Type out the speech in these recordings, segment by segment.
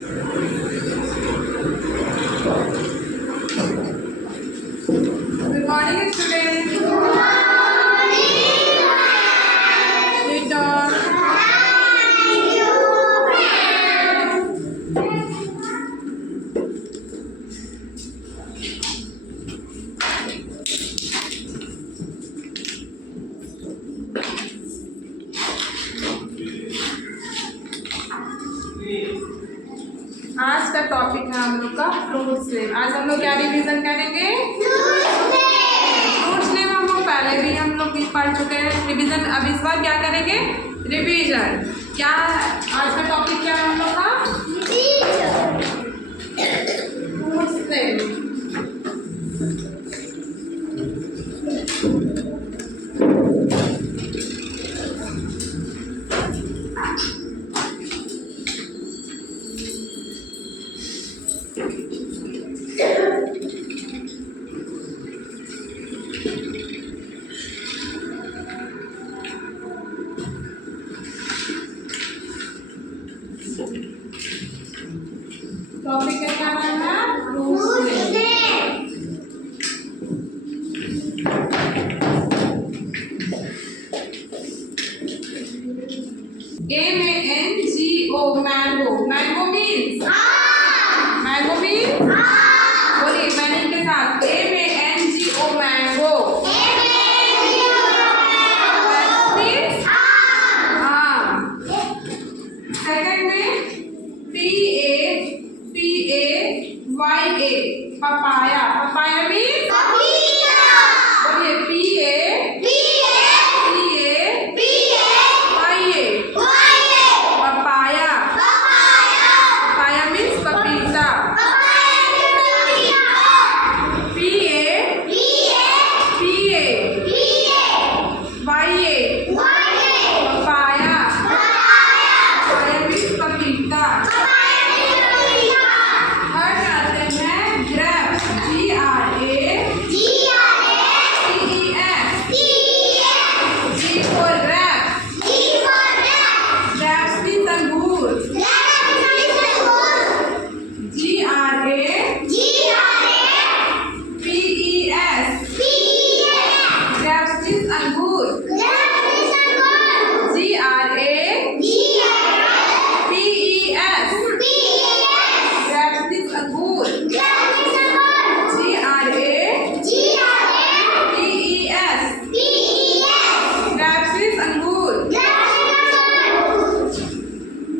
Good morning, students. Good आज का topic है हम लोग का फ्रूट्स नेम। आज हम लोग क्या रिवीजन करेंगे? फ्रूट्स नेम हम लोग पहले भी हम लोग पढ़ चुके हैं। रिवीजन अब इस बार क्या करेंगे? रिवीजन। क्या आज का टॉपिक क्या है हम लोग का? Fruits name. टॉपिक क्या नाम है? Fruits name. AMANGO mango. Mango means mango means बोलिए मैंने के साथ AMANGO मैंगो। सेकंड में PAPAYA पपाया। पपाया मीन्स बोलिए पपाया। पपाया मीन्स पपीता। पपाया। पपाया मीन्स पपीता। थर्ड आते हैं grapes. GRAPES। G for grapes। grapes means अंगूर। GRAPES। grapes means अंगूर। GRAPES। grapes means अंगूर। grapes means अंगूर।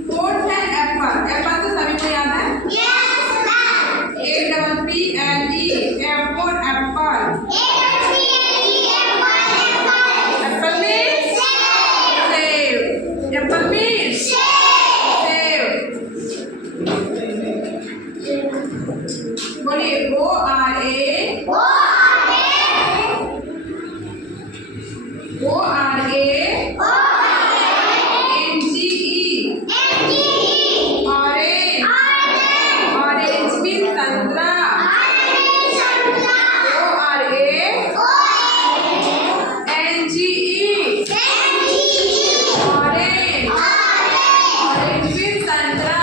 फोर्थ है एप्पल। एप्पल तो सभी को याद है। APPLE Apple. Apple Apple means सेब। एप्पल मीन्स सेब। बोलिए ORANGE ऑरेंज मीन्स संतरा। ORANGE ऑरेंज मीन्स संतरा।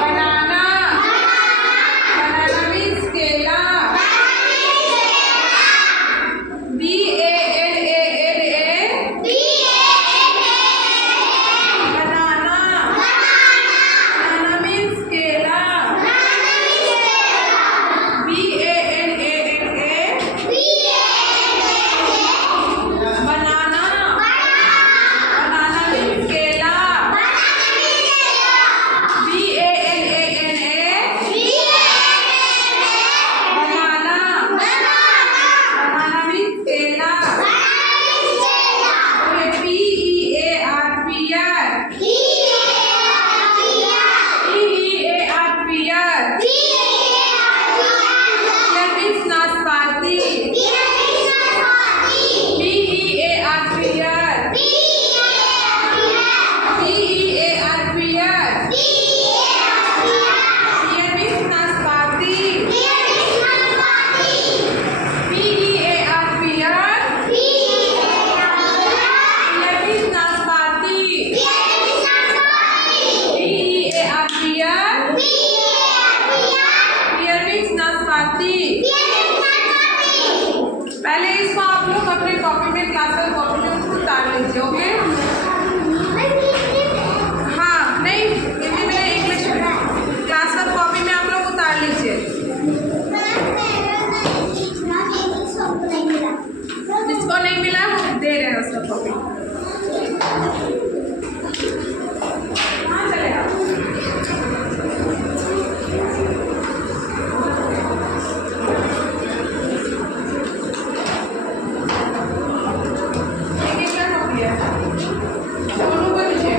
banana. Banana means केला. banana. Banana means केला. banana. Banana means केला. banana. Banana means केला. Okay, pear. pear. pear. Pear means नाशपाती. pear. pear. pear. Pear means नाशपाती. pear. pear. Pear means नाशपाती. pear. pear. Pear means नाशपाती. पहले इसको आप लोग अपने कॉपी में, क्लास कॉपी में उसको उतार लीजिए. ओके? हाँ, नहीं हिंदी में, इंग्लिश में. क्लास कॉपी में आप लोग उतार लीजिए. जिसको नहीं मिला वो दे रहे हैं उसका कॉपी. हाँ चलेगा. दोनों को दीजिए.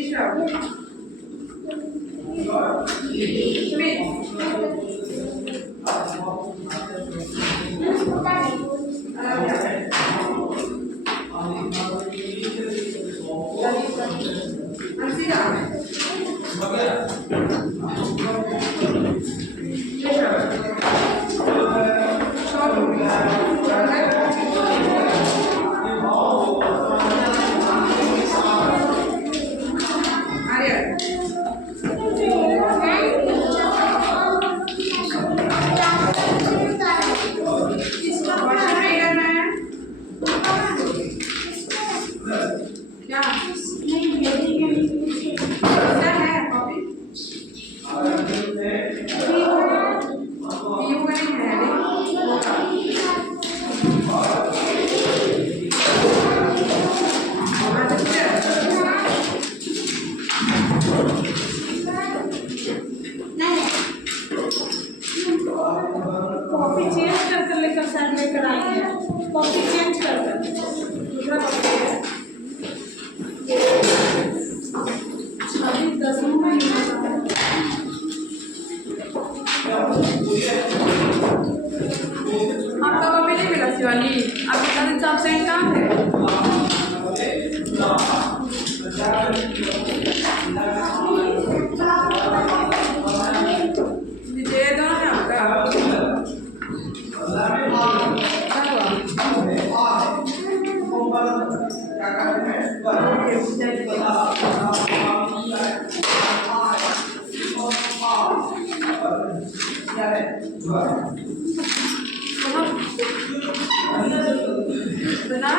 Rishabh. कॉपी चेंज कर कर लेकर सर लेकर आएंगे। कॉपी चेंज कर कर दूसरा कॉपी है। अभी 10 मिनट आपका कॉपी नहीं मिला शिवानी? आपके कल से एब्सेंट कहाँ थे? ये दोनों है आपका? बना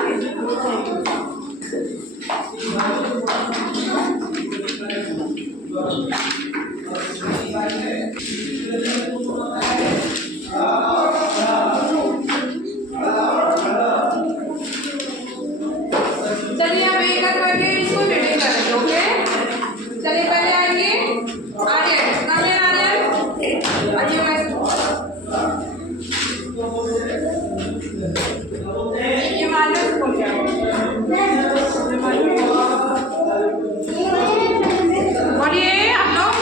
चलिए अब एक करके इसको रीडिंग करेंगे। ओके चलिए पहले आइए आर्यन, कम है आर्यन, आइए ये मानस बोल गया। बोलिए आप लोग।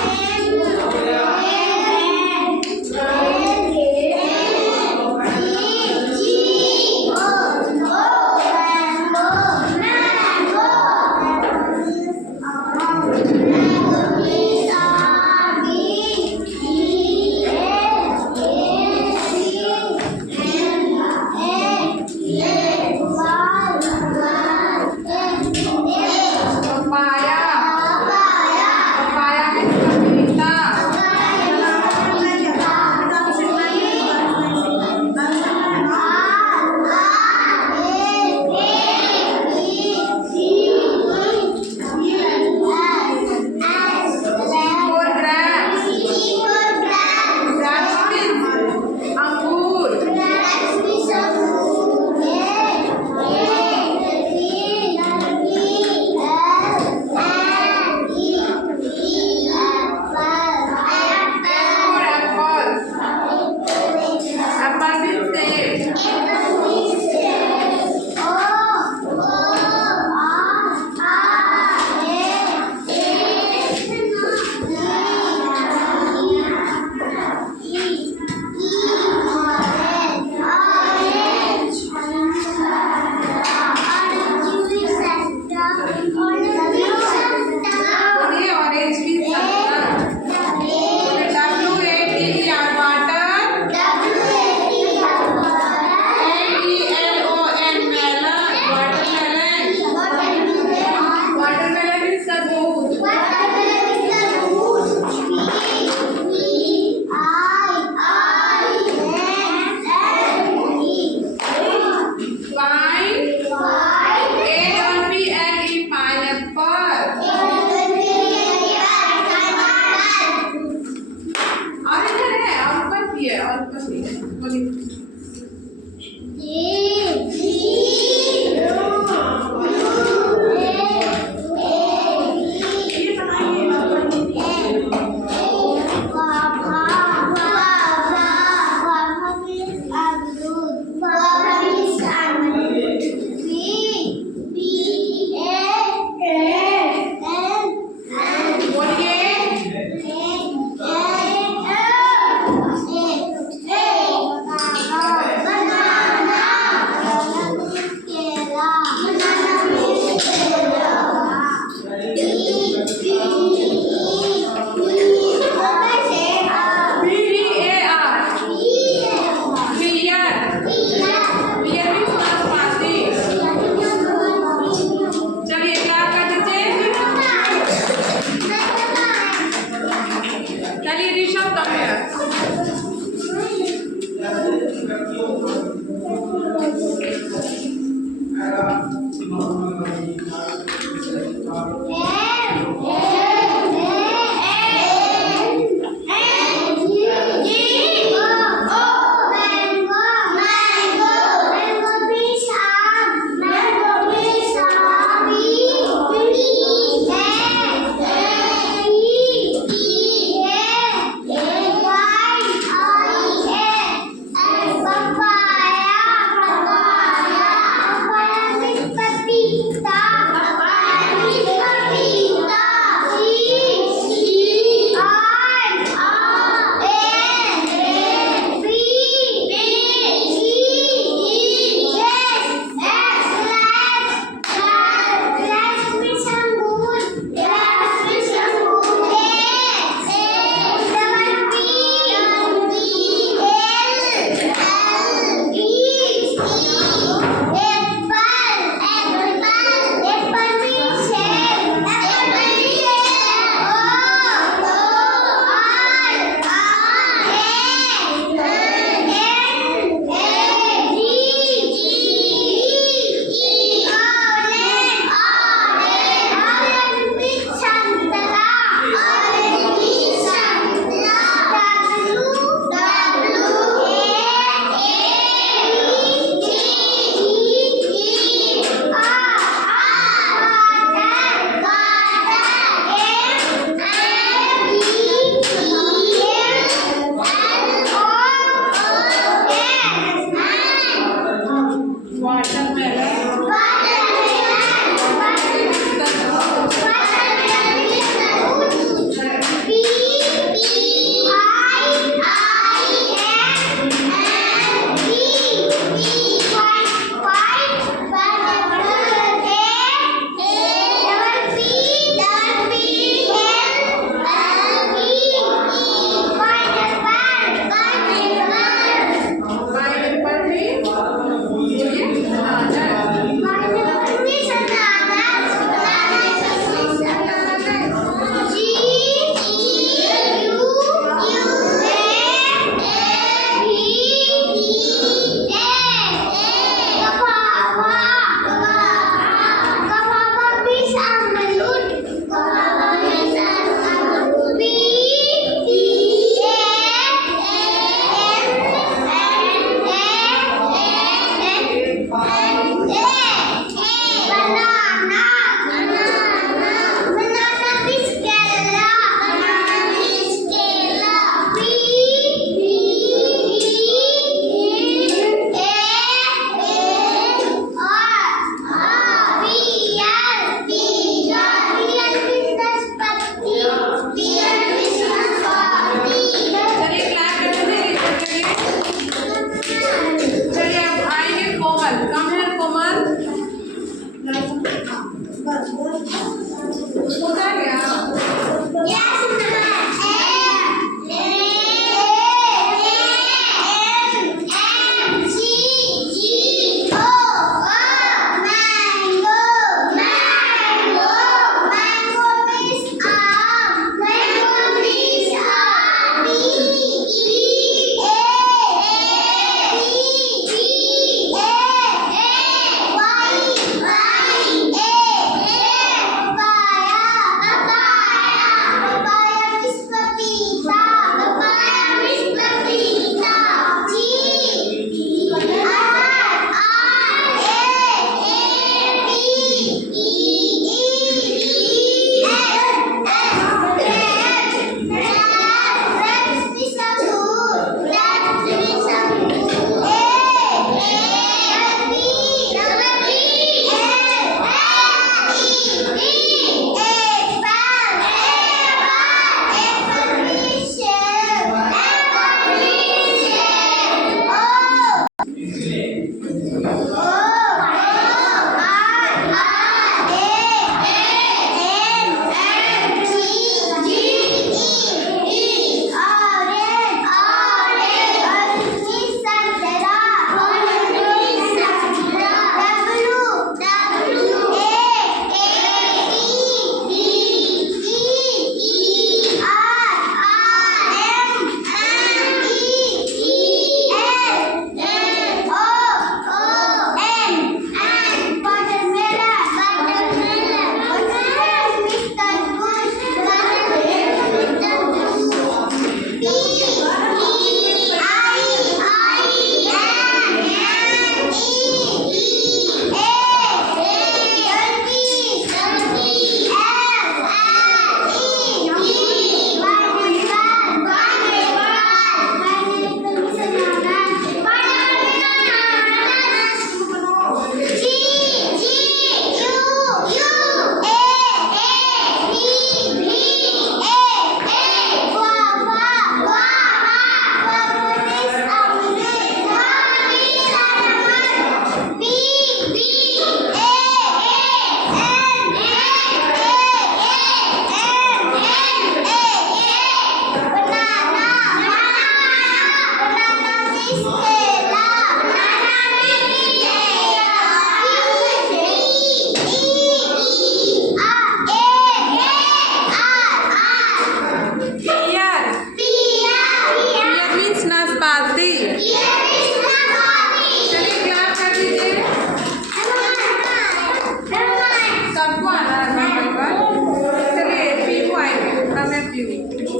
मैथ्यू।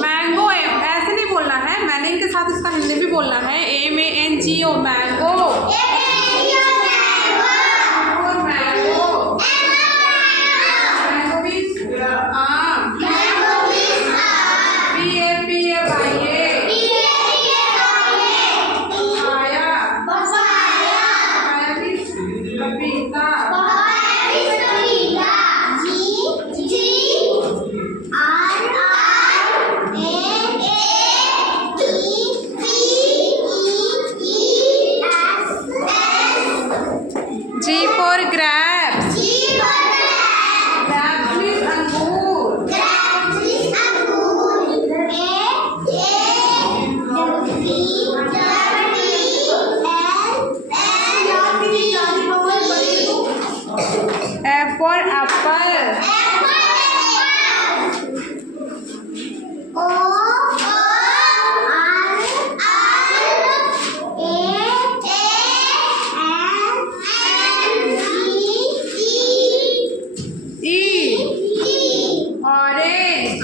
मैंगो है, ऐसे नहीं बोलना है, मैनिंग के साथ इसका हिंदी भी बोलना है। MANGO mango. और मैंगो मैंगो मीन्स आम। PAPAYA पाया। पाया मीन्स पपीता। G for grapes। grapes means अंगूर। F for apple। E orange।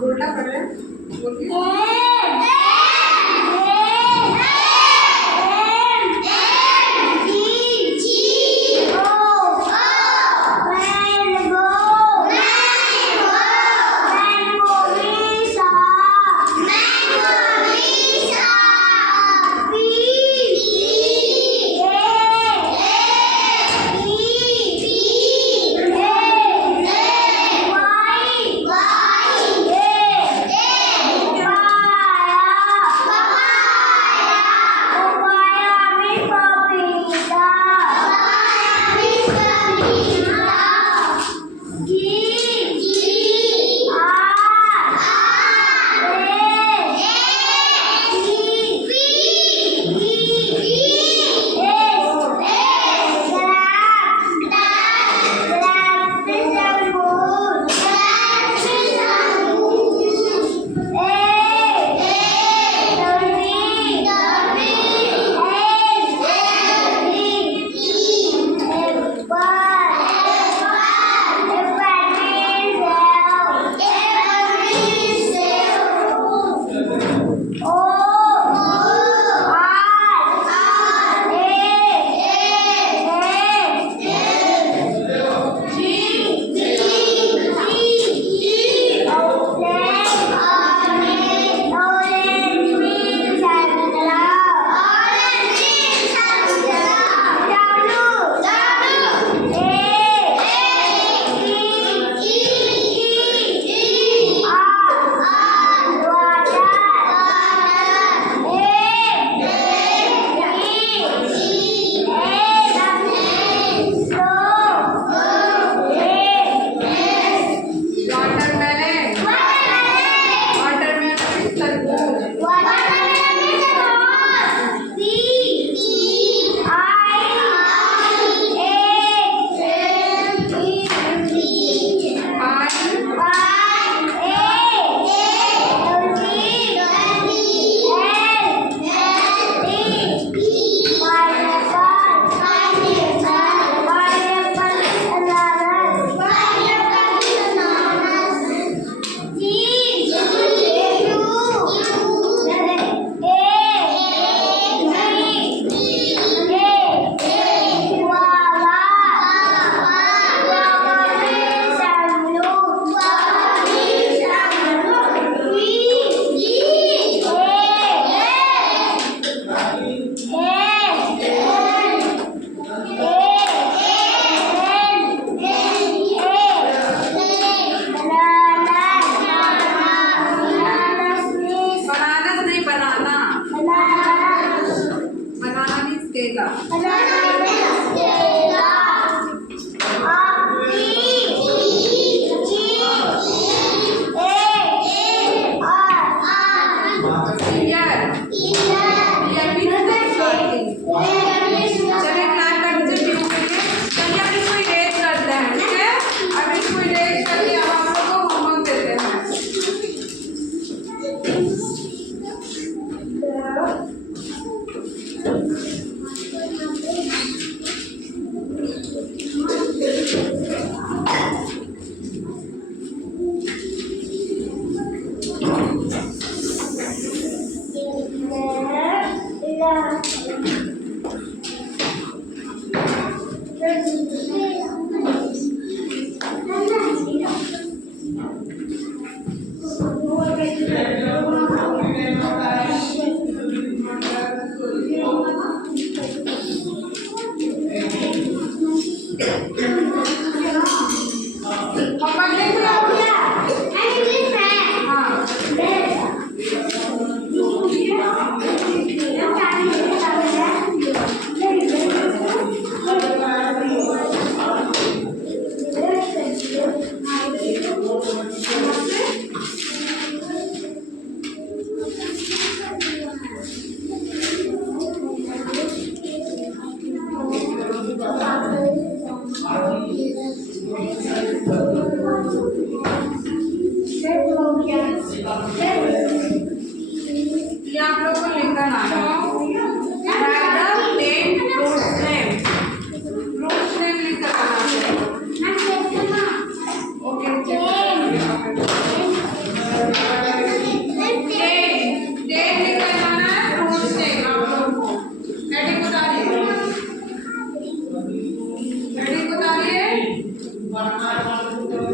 बोलना पड़ रहा है बोलिए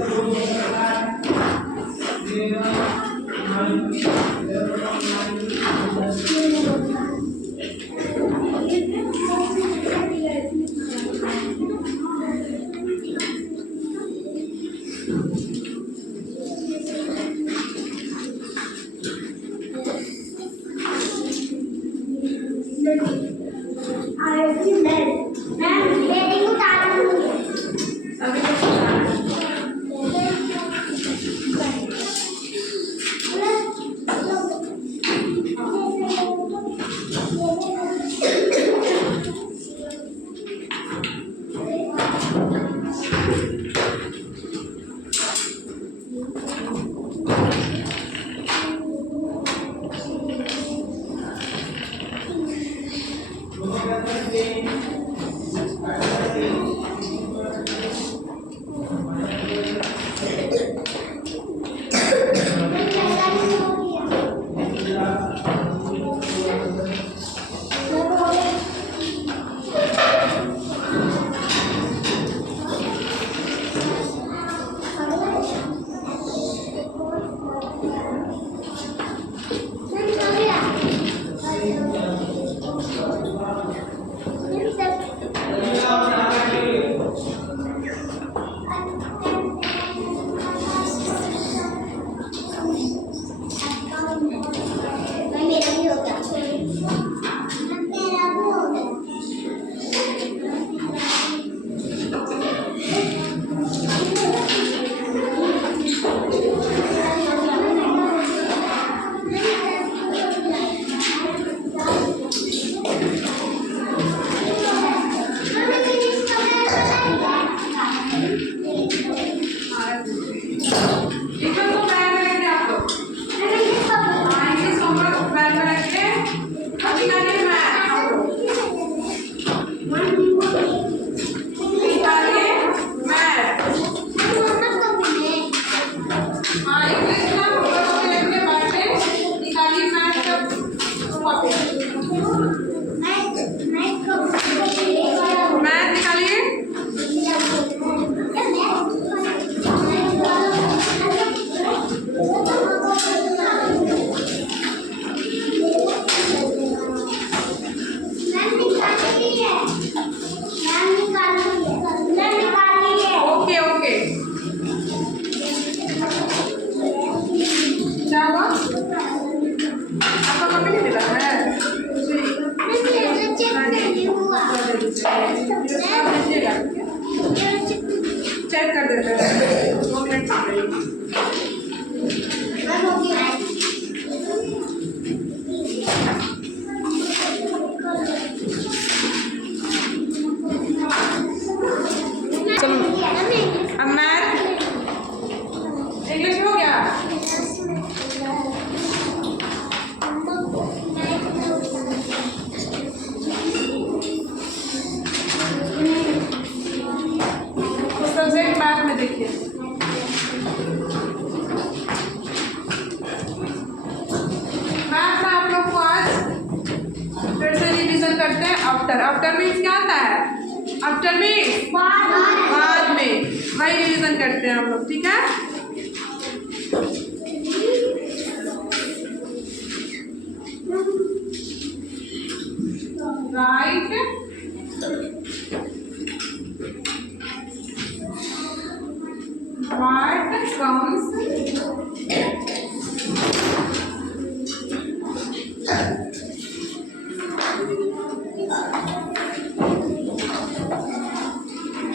अभी कुछ चेक कर देते हैं 2 मिनट अब मैथ इंग्लिश हो गया सब्जेक्ट मैथ में देखिए मैथ में आप लोग को आज फिर से रिवीजन करते हैं आफ्टर मीन्स क्या आता है आफ्टर मीन्स बाद में वही रिवीजन करते हैं हम लोग ठीक है राइट what comes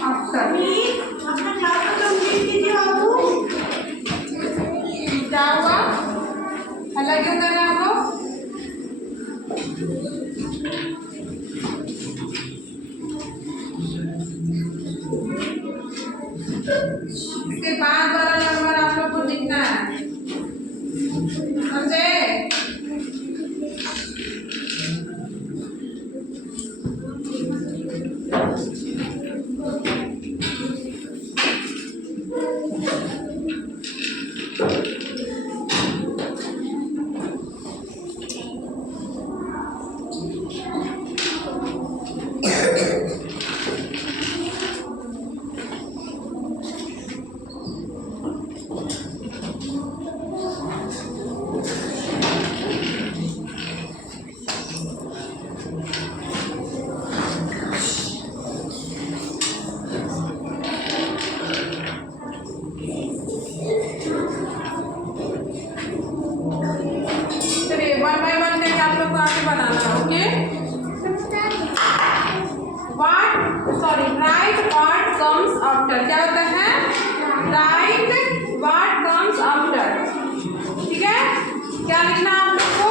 after क्या हुआ अलग क्यों कर रहे हैं आप लोग इसके बाद वाला नंबर आप लोग को लिखना है समझे आफ्टर क्या होता है? Right what comes after. ठीक है, क्या लिखना आप लोग को?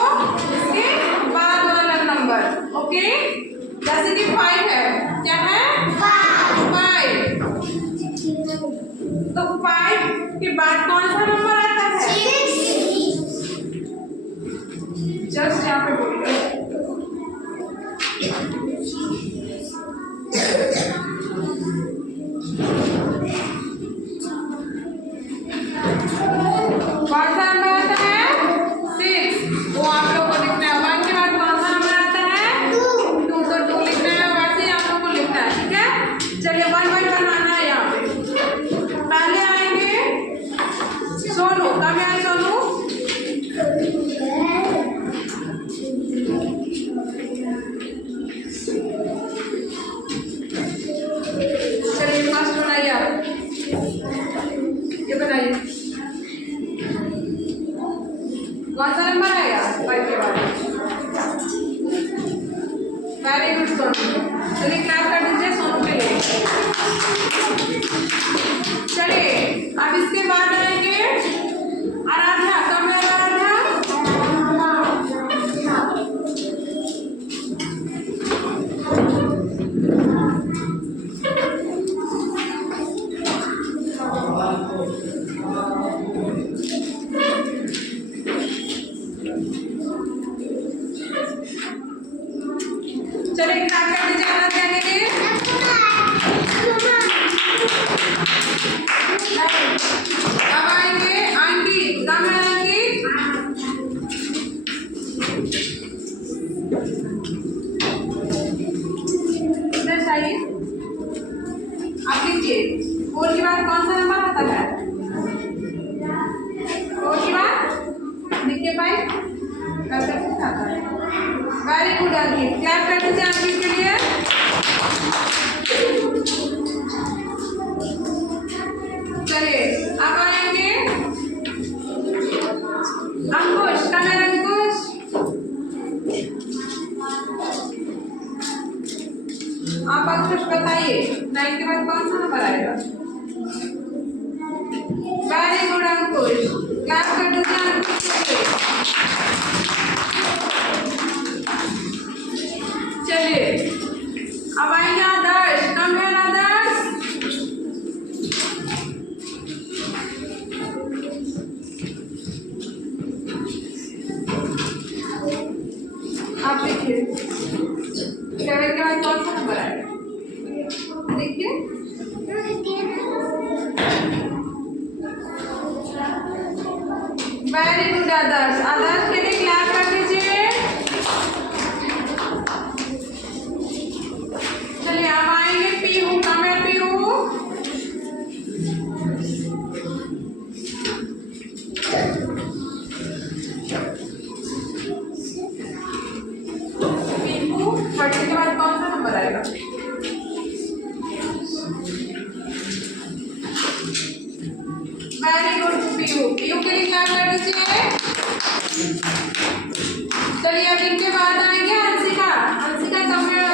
इसके बाद वाला नंबर। ओके, जैसे कि 5 है, क्या है? 5। तो 5 के बाद कौन सा नंबर आता है? 6। जस्ट यहाँ पे बोलिए। कौन सा नंबर आता है? 6। वो आप लोग को लिखना है। 1 के बाद कौन सा नंबर आता है? 2। तो 2 लिखना है, वैसे ही आप लोग को लिखना है। ठीक है, चलिए 1 बाय 1 आना है यहाँ पे। पहले आएंगे सोनू। कब आए सोनू? चलिए फर्स्ट बनाइए आप। ये बनाइए, कौन सा नंबर आएगा 5 के बाद? Very good Sonu. चलिए क्लैप कर दीजिए सोनू के लिए। चलिए अब इसके बाद आएंगे आराध्या। कब है आराध्या? चलिए क्लैप कर दीजिए आराध्या के लिए। अब आएंगे अंकित। कब है अंकित? कितना चाहिए? आप लिखिए। 4 के बाद कौन सा नंबर आता है? 4 के बाद लिखिए 5। ऐसा कुछ आता है। वेरी गुड अंकित। क्लैप कर दीजिए अंकित के लिए। चलिए अब आएंगे अंकुश। कब है अंकुश? आप अंकुश बताइए 9 के बाद कौन सा नंबर आएगा? वेरी गुड अंकुश। क्लैप कर दीजिए अंकुश के लिए। चलिए अब आएंगे आदर्श। कब है आदर्श? आप देखिए 7 के बाद कौन सा नंबर आएगा? देखिए वेरी गुड आदर्श। आदर्श के लिए क्लैप कर दीजिए। चलिए अब आएंगे पीहू। कब है पीहू? पीहू 30 के बाद कौन सा नंबर आएगा? Very good Pihu. पीहू के लिए क्लैप कर दीजिए। चलिए अब इनके बाद आएंगे अंशिका। अंशिका कब है?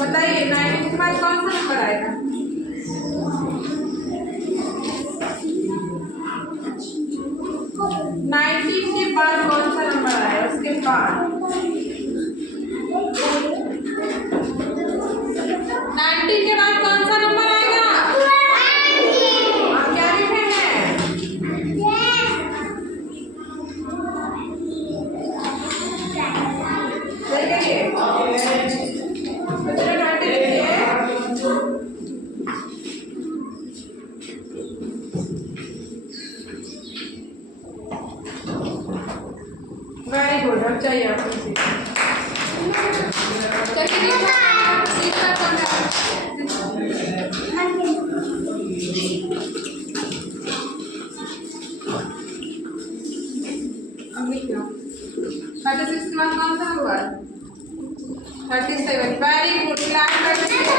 बताइए 19 के बाद कौन सा नंबर आएगा? 19 के बाद कौन सा नंबर आएगा? उसके बाद 19 के बाद कौन सा नंबर आएगा? आप क्या लिखे हैं? देखिए वेरी गुड। अब चाहिए आपको अब 36 के बाद कौन सा हुआ? 37। Very good. क्लैप कर दीजिए।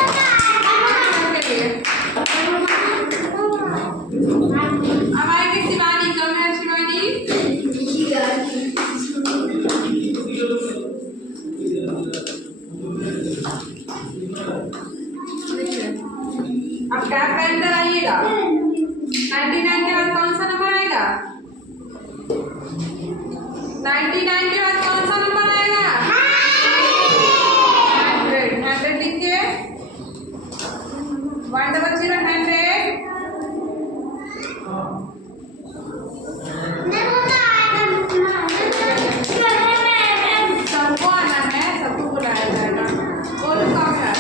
अब आएगी शिवानी। कम है शिवानी? गैप का अंदर आइएगा। 99 के बाद कौन सा नंबर आएगा? 99 के बाद कौन सा नंबर आएगा? 100। 100 लिखिए। 100 100। सबको आना है, सबको बुलाया जाएगा। बोलो कम है।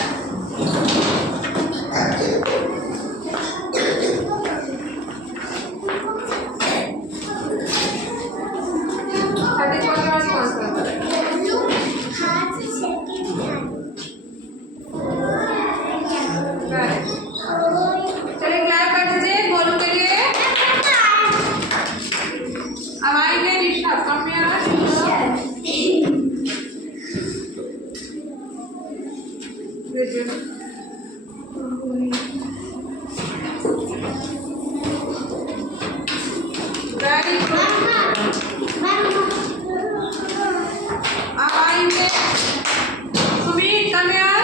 चलिए क्लैप कर दीजिए गोलू के लिए। अब आएंगे ऋषभ, कम में वेरी गुड। अब आएंगे सुमित, कम यार।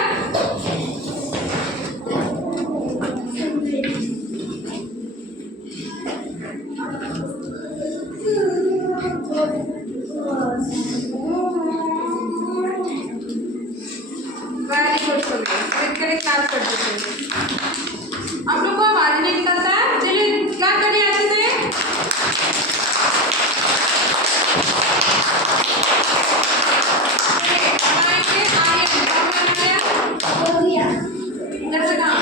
वेरी गुड सुमित, सुमित के लिए क्लास कर दीजिए। आप लोग को आवाज नहीं निकलता है, चलिए क्या करिए ऐसे से। बनाएंगे आर्यन, इधर से कहाँ?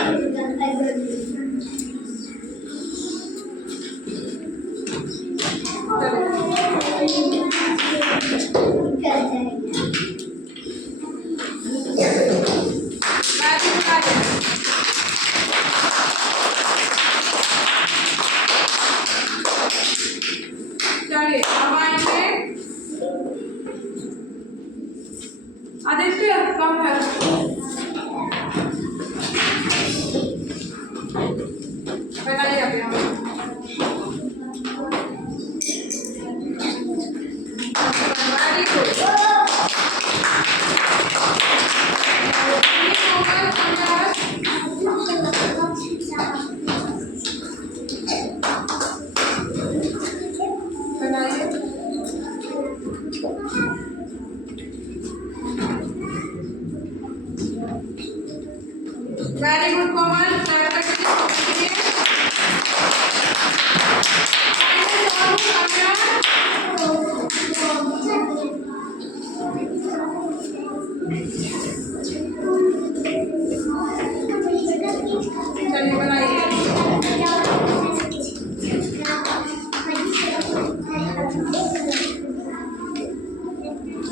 चलिए अब आएंगे आदित्य, कम है। बनाइए अभी हम। Very good. वेरी गुड कोमल, चलिए बनाइए।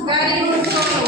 वेरी गुड कोमल।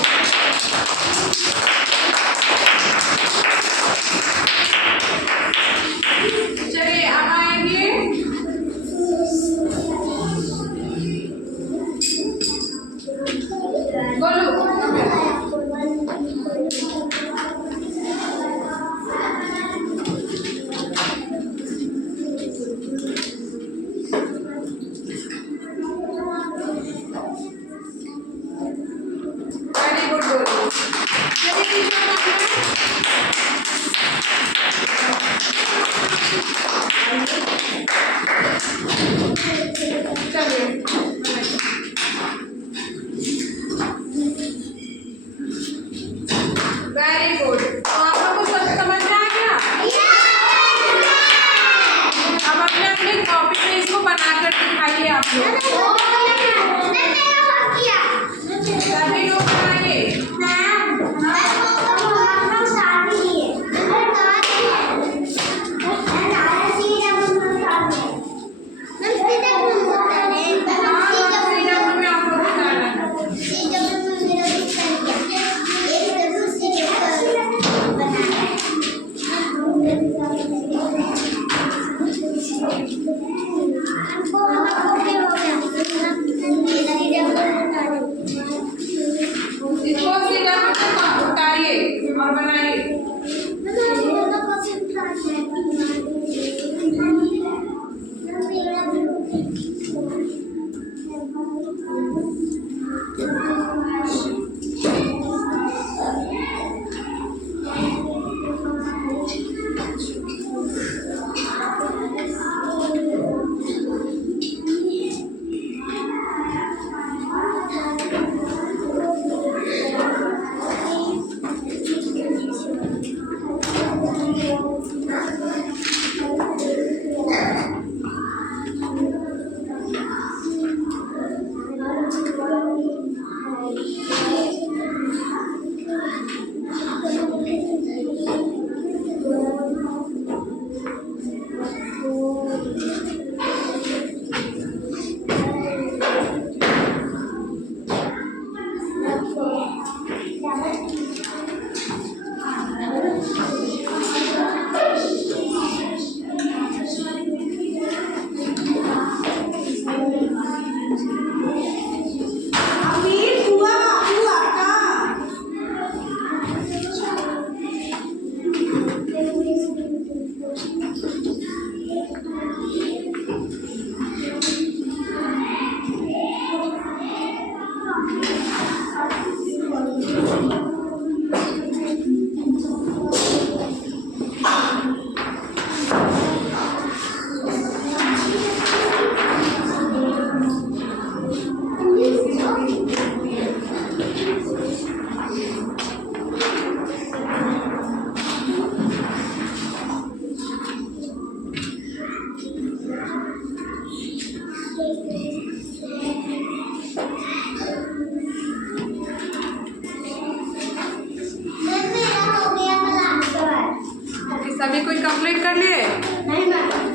सभी कुछ कंप्लीट कर लिए? नहीं मैम।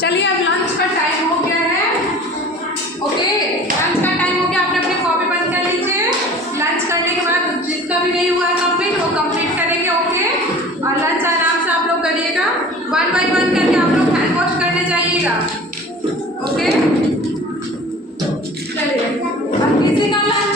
चलिए अब लंच का टाइम हो गया है। ओके, लंच का टाइम हो गया, आपने अपनी कॉपी बंद कर लीजिए। लंच करने के बाद जिसका भी नहीं हुआ है कंप्लीट वो कंप्लीट करेंगे। ओके, और लंच आराम से आप लोग करिएगा, 1 बाय 1 करके आप लोग हैंड वॉश करने जाइएगा। ओके, चलिए अब किसी का लंच